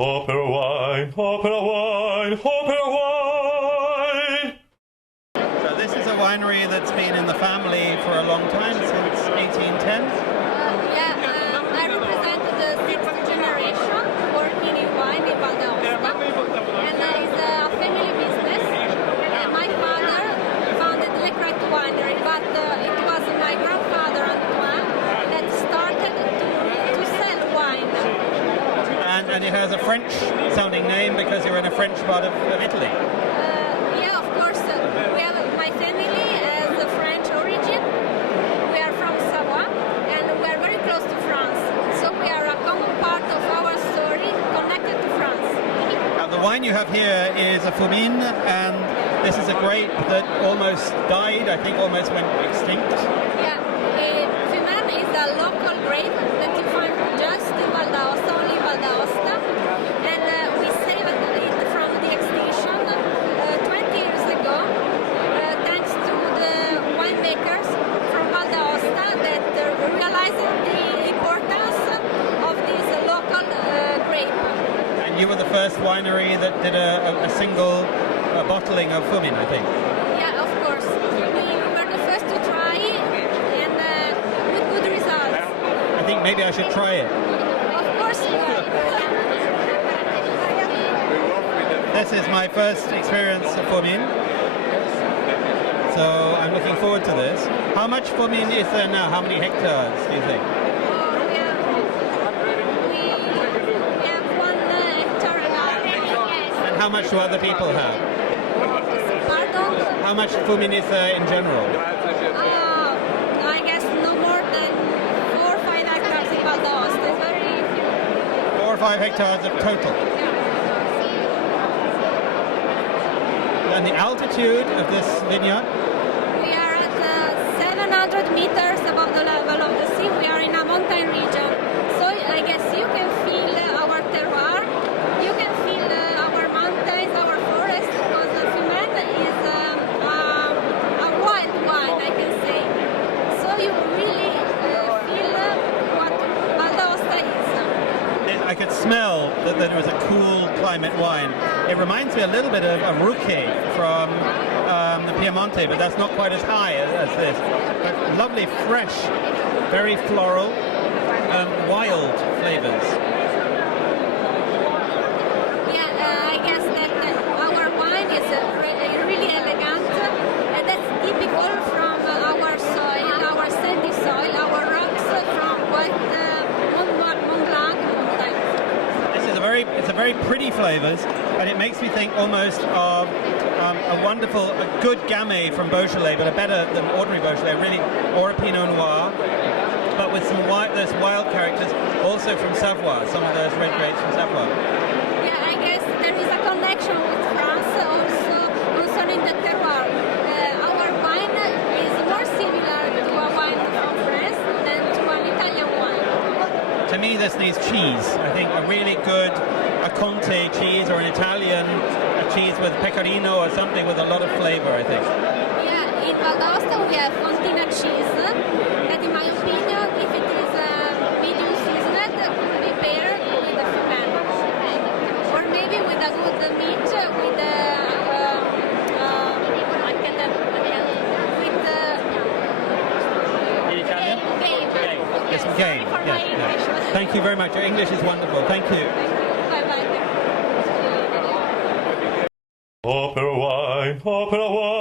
OperaWine, OperaWine, OperaWine! So this is a winery that's been in the family for a long time, since 1810. I represent the sixth generation working in wine in Val d'Aosta, and it's a family business. My father founded the Cretes winery, but it was my grandfather Antoine that started to sell wine. And it has a French-sounding name because you're in a French part of Italy. Yeah, of course. My family has a French origin. We are from Savoie, and we are very close to France. So we are a common part of our story connected to France. Now, the wine you have here is a Fumine, and this is a grape that almost died, I think almost went extinct. Yeah, Fumane is a local grape that you find just in Val d'Aosta, only in Val d'Aosta. And we saved it from the extinction 20 years ago, thanks to the winemakers from Val d'Aosta that realized the importance of this local grape. And you were the first winery that did a single bottling of Fumine, I think. Yeah, of course. We were the first to try and with good results. I think maybe I should try it. Of course you are. This is my first experience of Fumine, so I'm looking forward to this. How much Fumine is there now? How many hectares do you think? We have 1 hectare. And how much do other people have? Pardon? How much Fumine is there in general? I guess no more than 4 or 5 hectares in Val d'Aosta. It's very few. 4 or 5 hectares of total. And the altitude of this vineyard? We are at 700 meters above the level of the sea. We are in a mountain region. So I guess you can feel our terroir, you can feel our mountains, our forests, because the Fumane is a wild wine, I can say. So you really feel what Val d'Aosta is. I could smell that there was a cool climate wine. It reminds me a little bit of a Rucche from the Piemonte, but that's not quite as high as this. But lovely, fresh, very floral, wild flavors. Yeah, I guess that our wine is really elegant, and that's typical from our soil, our sandy soil, our rocks from White Mont Blanc mountains. It's a very pretty flavors, and it makes me think almost of a good Gamay from Beaujolais, but a better than ordinary Beaujolais, really, or a Pinot Noir, but with those wild characters, also from Savoie, some of those red grapes from Savoie. Yeah, I guess there is a connection with France also concerning the terroir. Our wine is more similar to a wine from France than to an Italian wine. To me, this needs cheese. I think a really good Conte cheese or an Italian cheese with pecorino or something with a lot of flavor, I think. Yeah, in Val d'Aosta we have Fontina cheese that, in my opinion, if it is medium seasoned, could be paired with a Fumane. Or maybe with a good meat, with Italian? game. Yes, game. Yes. Thank you very much. Your English is wonderful. Thank you. Bye-bye. OperaWine, OperaWine!